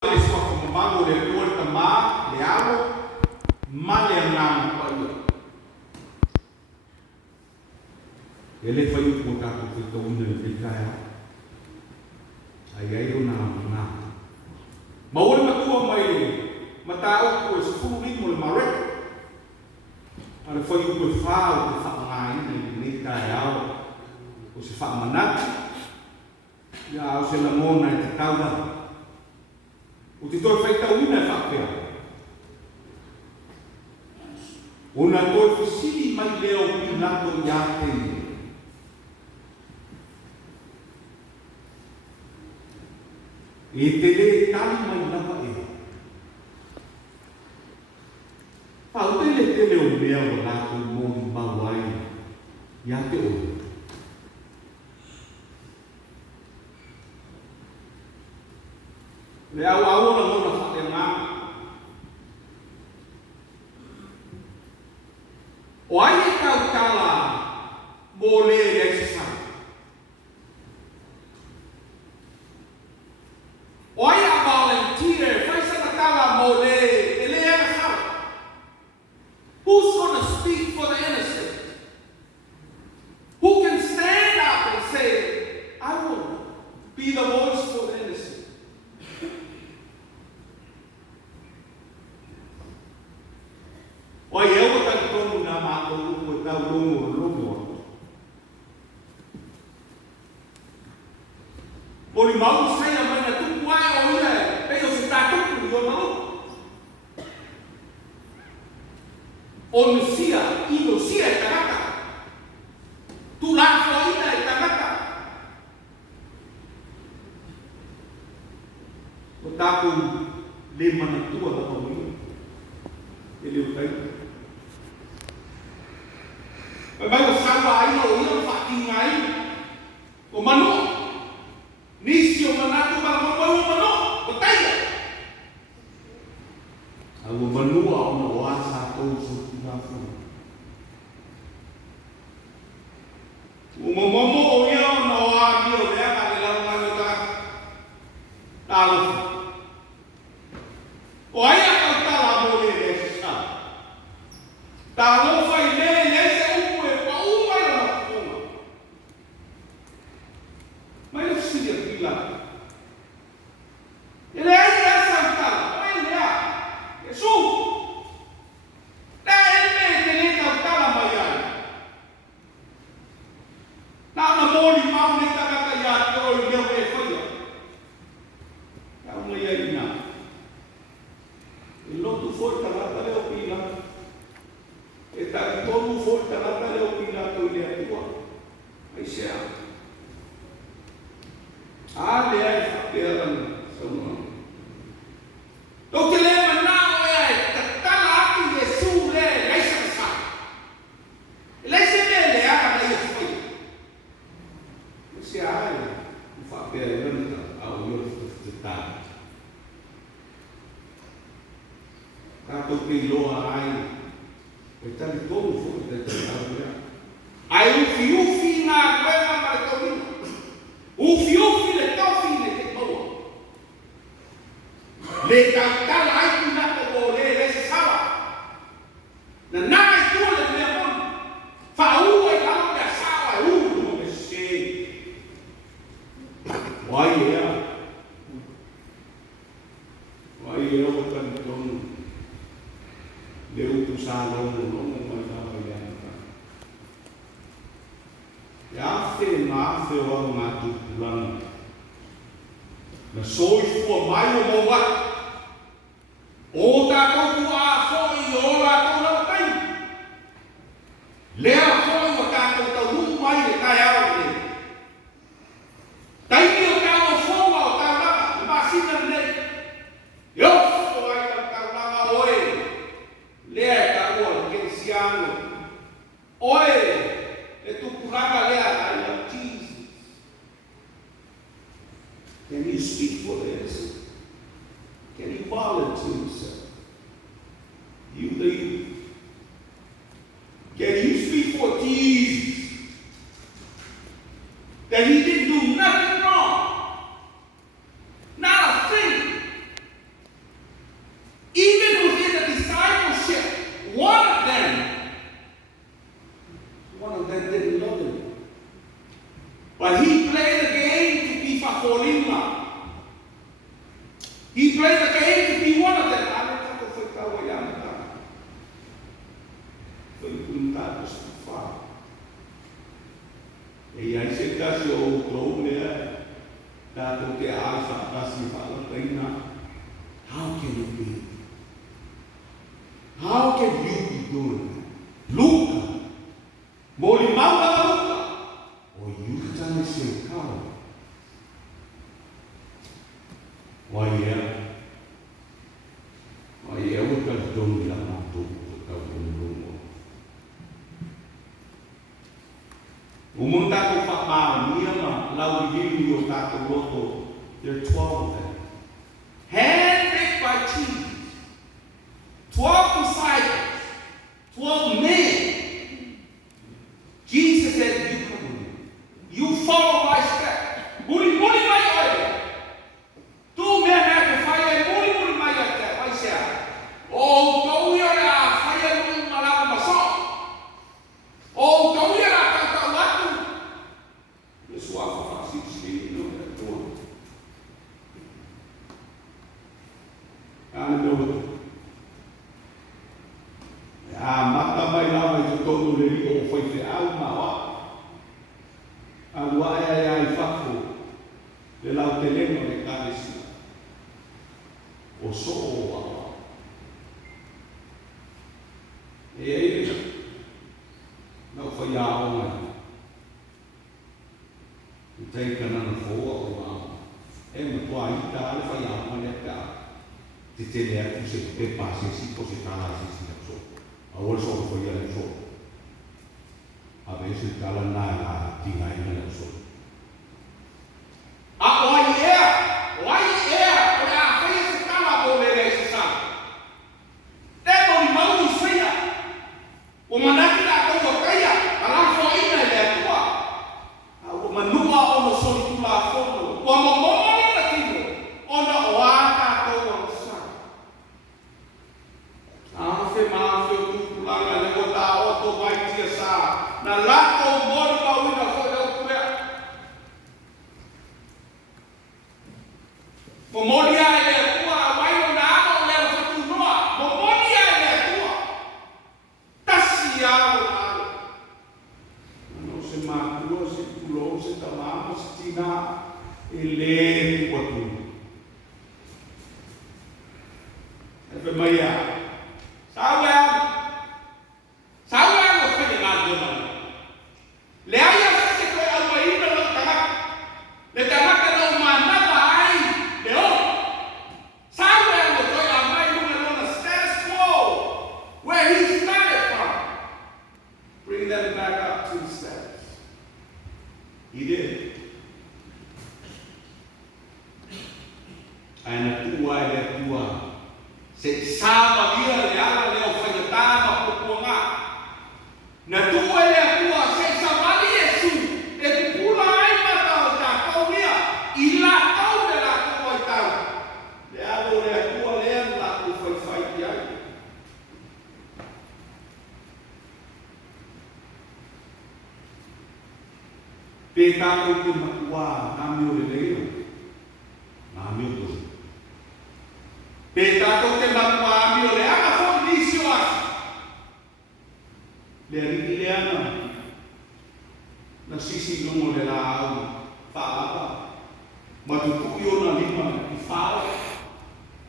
Mago le porta ma le amo ma le andiamo poi e le fai un po' tanto che tu non ti cai ai una ma ora ma tu mai ma tao ko fu ritmo il mare ale fai un po' fa o fa mai nei cai o si fa manat ya o se la mona e tautala o ti toi fai tauna whakea. O na toi whisiri mai leo ki lato i ate. E te le tali mai lava e. Pau te le o mea o lato i mōri mawai i ate o. Le au na mona whake ngā. O ai e tautala mō le exercise. O ai a volunteer whai sanatala mō le exercise. Who's going to speak for the innocent? Who can stand up and say, I will be the voice for the innocent? O eu vou estar como na mata o tal longo. Por irmão sai a mãe da tu quai ou é, eu se tá tudo eu não. Onuncia, inocia tarata. Tu lá foi na tarata. O taco lema na tua da família. Ele o tem. Mas vai o sala aí o faquinha aí. O manu. Nisi o manato para o manu. O taia. O manu a o asa todos os na fome. O momo o ia no a bio le a de la mano da. Talo. O aí a cantar a mulher essa. Talo foi le He played the game to be one of them. Ano ka ko foi kawayan ta. Foi puntado sa fa. E aí se kasi o tro le da to ke alfa kasi fa la reina. How can it be? How can you be doing that? Luca. Moli mauta Luca. O you tane se kawa. Why we can do that not to Umunta ko pa niya lau video tato loto. There are 12 of them. Handpicked by Jesus. 12 disciples. 12 men. Jesus said, you come with me. You follow my step. Muli my order. Tu me na fire muli my order. Vai ser. O kau ia na fire muli malama maso. O kau ia na kata latu. Yesu apa fasih sini no betul. Ano betul. Ya mata mai lama itu tonu leli o foi fe alma wa. Agua ai fafu. Le lau teleno le cabeza. O so e aí não foi a alma e tem que não foi a alma é muito aí tá foi a alma né tá se tem é que se passa se você tá lá se só a outra só foi a só a vezes tá lá na tinha aí na só Petaku ke makwa nami leo nami tu petaku ke makwa nami le ana fo disio as le rileana na sisi no le la fa apa matuku yo na lima ki fa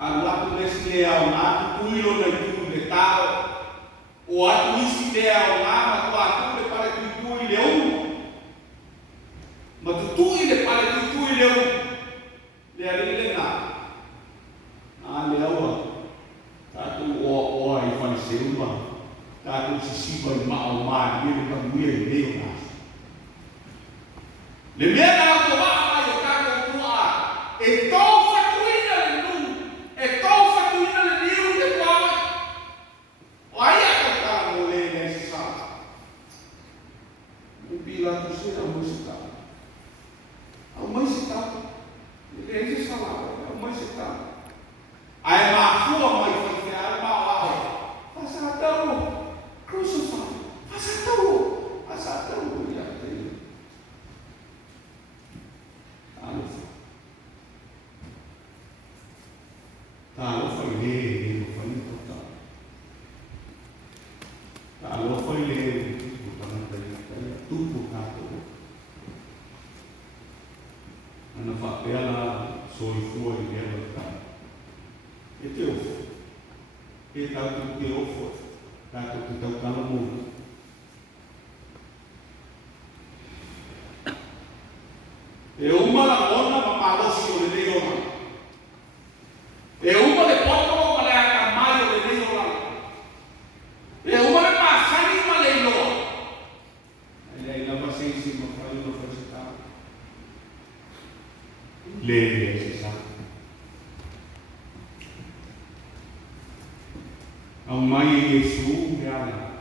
ala tu nesle au na tu yo na tu de tao o atu isi de au na ma tu atu le para tu leo matutui le pale tutui leo le arile na le aua tatu o ai fai seuma tatu sisiba i mao mai le kamuia i leo na le mea na ko wa mai o kako tua e tau fatuina le nu e tau fatuina le niu le kwawe o ai a ka mo le ne sa u bila tu se na musika. Mas está lo fai le, lo fai in totale. Lo fai le, tu portato. Hanno fatto la soli fuori di realtà. E te offro. E tanto ti offro, tanto ti tocca la mondo. E uma la donna ma parosio le leona. E uma le porto ma le accamaio le leona. E uma le passani ma le leona. E lei la passissima fra l'università. Le si sa. Au mai Gesù gara.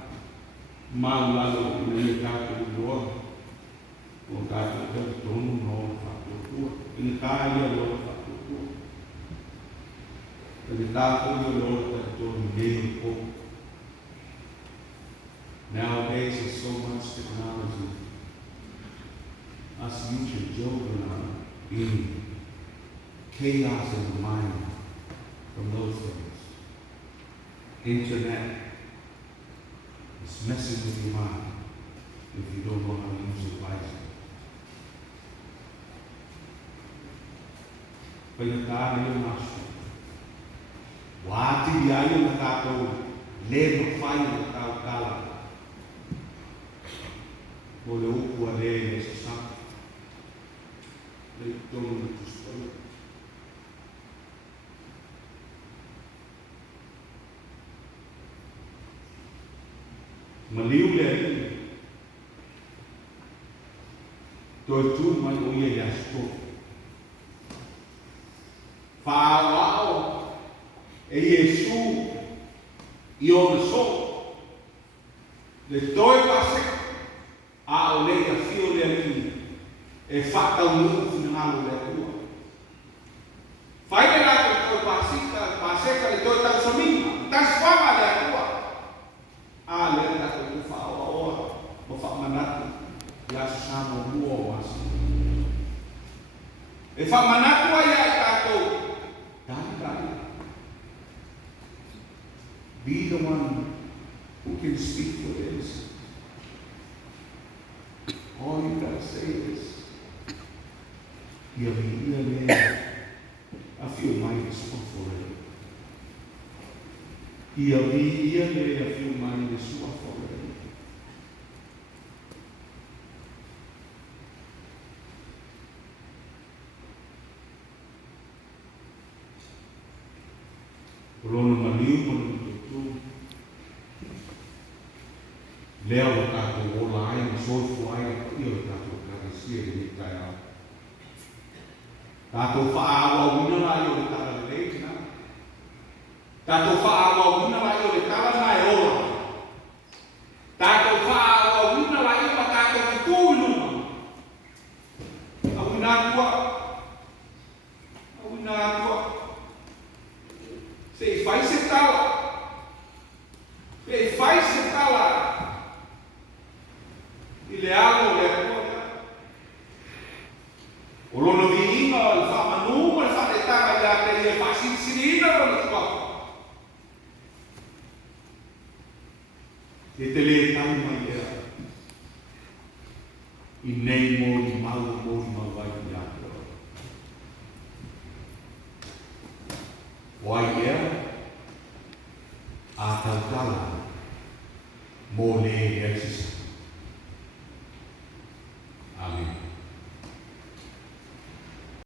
Ma lalu nel capo di loro. Con capo del tono non fatto tuo. In Italia loro fatto tuo. Per il capo di loro per torno un po'. Nowadays there's so much technology. Us YouTube children are in chaos in the mind from those things. Internet is messing with your mind if you don't know how to use it wisely. Penetare il masso. Wati di ayo na tato, le fai na tautala. Ole upu a le sa sa. Le tono na tustola. Maliu le ai. Toi tu mai oye le asto. Fa'ao e Gesù io ne so le due passe a ole a fio le ali e fatta un nuovo finale le tua fai la tua passe le due tanto minima trasforma le tua le da tu fa'ao ora lo fa mandato la siamo nuova e fa mandato ai tato. Be the one who can speak for this. All you gotta say is, I feel mighty small for it. I feel mighty small for it. Rono maliu leo la tato o leai ma sol fuai io la tato la sia di taia tato fa una la io le tala le na tato fa una la io le tala na e ora tato fa una la io ma tato tu luma una tua se fai setala il leago le ancora o lo novino il fa manu il fa letare la che fa sincerina o lo fa e te le tan mai era in nei modi mal vai di altro why a tautala mo le exercise